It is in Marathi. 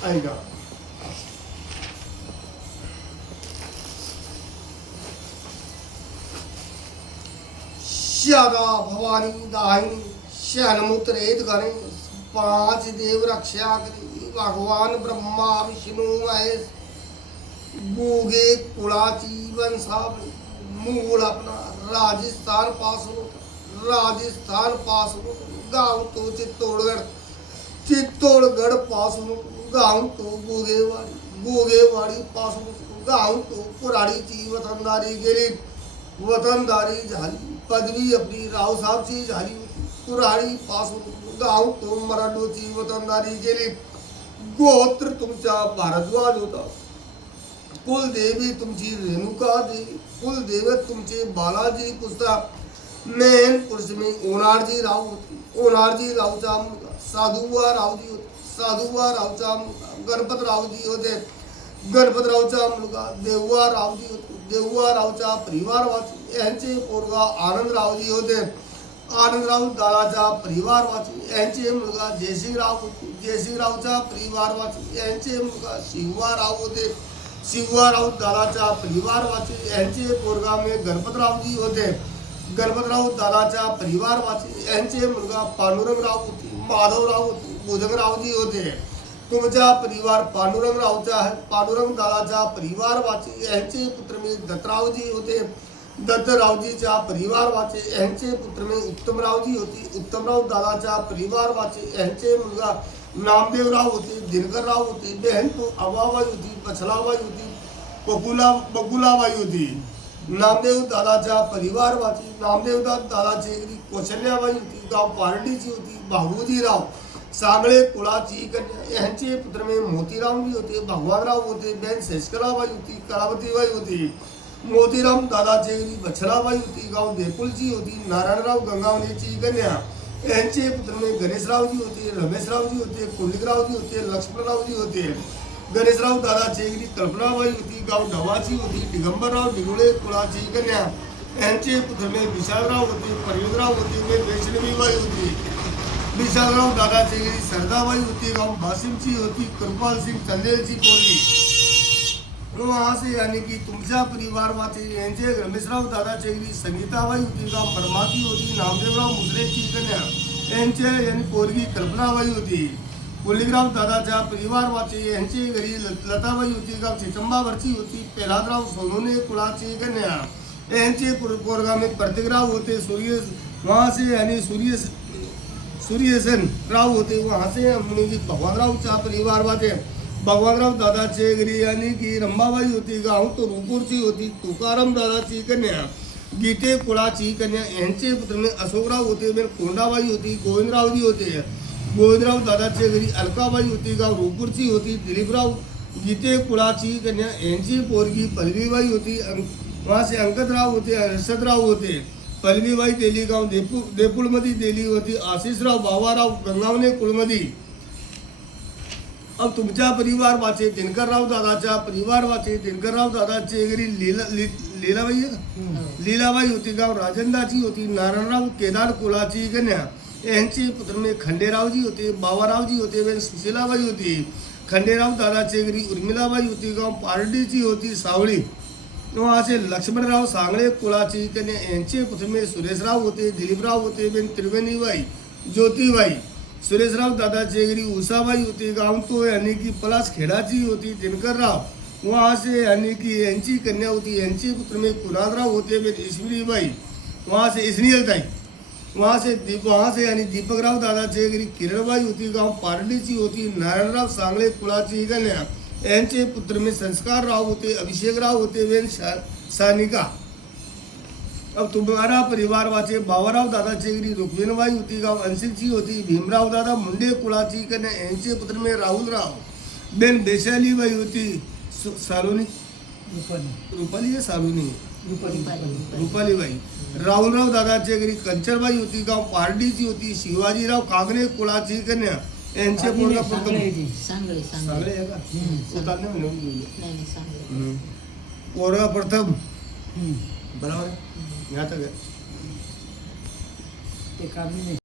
आएगा श्यादा भवानी दाहिनी श्यानमुत्रेत गणे पांच देव रक्षा करी भगवान ब्रह्मा विष्णु महेश गोगे कुळाची वंशावली मूळ अपना राजस्थान पासून गांव तो चित्तौड़गढ़ पासून गांव तो गोगेवाड़ी पासून गांव तो कुऱ्हाडीची वतनदारी झाली पदवी आपली रावसाहेबची झाली कुऱ्हाडी पासून गांव तो मराठोची वतनदारी केली गोत्र तुमचा भारद्वाज होता कुलदेवी तुमची रेणुका देवी कुलदैवत तुमचे बालाजी पुस्तक मेन पुरुष में ओनारजी राव होते ओनारजी रावचा मुलगा साधुबा रावजी होते साधुबा रावचा मुलगा गणपतरावजी होते गणपतरावचा मुलगा देवबा रावजी होते देवबा रावचा परिवार वाची यांचे पोरगा आनंदरावजी होते आनंदराव दादाचा परिवार वाची यांचे मुलगा जयसिंगराव होते जयसिंगरावचा परिवार वाची यांचे मुलगा शिवराव होते शिवराव दादाचा परिवार वाची यांचे पोरगा में गणपतरावजी होते गणपतराव दादाचा परिवार वाची यांचे मुलगा पांडुरंगराव होते माधवराव होते भुजंगरावजी होते तुमचा परिवार पांडुरंगरावचा आहे पांडुरंग दादाचा परिवार वाची यांचे पुत्र में दत्तरावजी होते दत्तरावजीचा परिवार वाचे यांचे पुत्र में उत्तमरावजी होते उत्तमराव दादाचा परिवार वाचे यांचे मुलगा नामदेवराव होते दिनकरराव होते बहन तो अवाबाई होती बछलाबाई होती बकुलाबाई होती नामदेव दादाचा परिवार वाची नामदेव दादाची कौशल्याबाई होती गाव पारडीची होती भागवतीराव सांगळे कुळाची कन्या यांचे पुत्र में मोतीरामजी होते भगवानराव होते बहन शेषकलाबाई होती कलावतीबाई होती मोतीराम दादाची बछलाबाई होती गाव देकुलची होती नारायणराव गंगावणेची कन्या यांचे पुत्र में गणेशरावजी होते रमेशरावजी होते कुंडलिकरावजी होते लक्ष्मणरावजी होते गणेशराव दादाची कल्पनाबाई होती गाव ढवाची होती दिगंबरराव दिगुळे कुळाची कन्या यांचे पुत्र में विशालराव होते परयोगराव होते वैष्णवीबाई होती विशालराव दादाची सरदाबाई होती गाव भासिमची होती कृपाल सिंग चंदेलची पोरगी वहाँ से यानी कि तुमचा परिवार वाचे यांचे रमेशराव दादाची संगीताबाई होती गाव परमाती होती नामदेवराव मुसलेची कन्या यांचे यानी पोरगी कल्पनाबाई होती कुलिकराव दादाचा परिवार वाचे यांची घरी लताबाई होती गाव चिचंबावरची होती प्रल्हादराव सोनोने कुळाची कन्या यांचे पोरगा में प्रतीकराव होते सूर्य वहाँ से यानी सूर्यसेन राव होते वहाँ से भगवानरावचा परिवार वाचे भगवानराव दादाचे घरी यानी की रंभाबाई होती गाव तो रूपूरची होती तुकाराम दादाची कन्या गीते कुळाची कन्या यांचे पुत्र में अशोकराव होते में कोंडाबाई होती गोविंदरावजी होते गोविंदराव दादाचे घरी अलकाबाई होती गाव रूपूरची होती दिलीपराव गीते कुळाची कन्या यांची पोरगी पल्लवीबाई होती वहाँ से अंकतराव होते हर्षदराव होते पल्लवीबाई दिली गाव देपुळमध्ये दिली होती आशिषराव बाबाराव गंगावणे कुळमध्ये अब तुमचा परिवार वाचे दिनकरराव दादाचा परिवार वाचे दिनकरराव दादाचे घरी लीलाबाई लीलाबाई होती गाव राजंदाची होती नारायणराव केदार कुळाची कन्या यांचे पुत्र में खंडेरावजी होते बाबारावजी होते वे सुशीलाबाई होती खंडेराव दादाचे घरी उर्मिलाबाई होती गाव पारडीची होती सावळी वहाँ से लक्ष्मणराव सांगळे कुळाची कन्या यांचे पुत्र में सुरेशराव होते दिलीपराव होते बेन त्रिवेणीबाई ज्योतिबाई सुरेशराव दादाचे घरी उषाबाई होती गांव तो यानी की पलास खेडाची होती दिनकरराव वहाँ से यानी कि यांची कन्या होती यांचे पुत्र में कुणालराव होते बेन ईश्वरीबाई वहाँ से इसनियलताई वहाँ से यानी दीपकराव दादाचे घरी किरणबाई होती गांव पारडीची होती नारायणराव सांगळे कुळाची कन्या यांचे पुत्र में संस्कारराव होते अभिषेकराव होते वेन सानिका अब तुम्हारा परिवार वाचे बाबाराव दादाचे घरी रुक्मिणबाई होती गाव अंशिकची होती भीमराव दादा मुंडे कुळाची कन्या यांचे पुत्र में राहुलराव बेन बेशालीबाई होती सालोनी रुपाली है सालोनी रुपालीबाई राहुलराव दादाचे घरी कंचरबाई होती गाव पारडीची होती शिवाजीराव कागणे कुळाची कन्या यांचे पोरगा प्रथम सांगळे आहे का उतारने म्हणून पोरगा प्रथम बरोबर घ्या तर घ्या. ते कामी नाही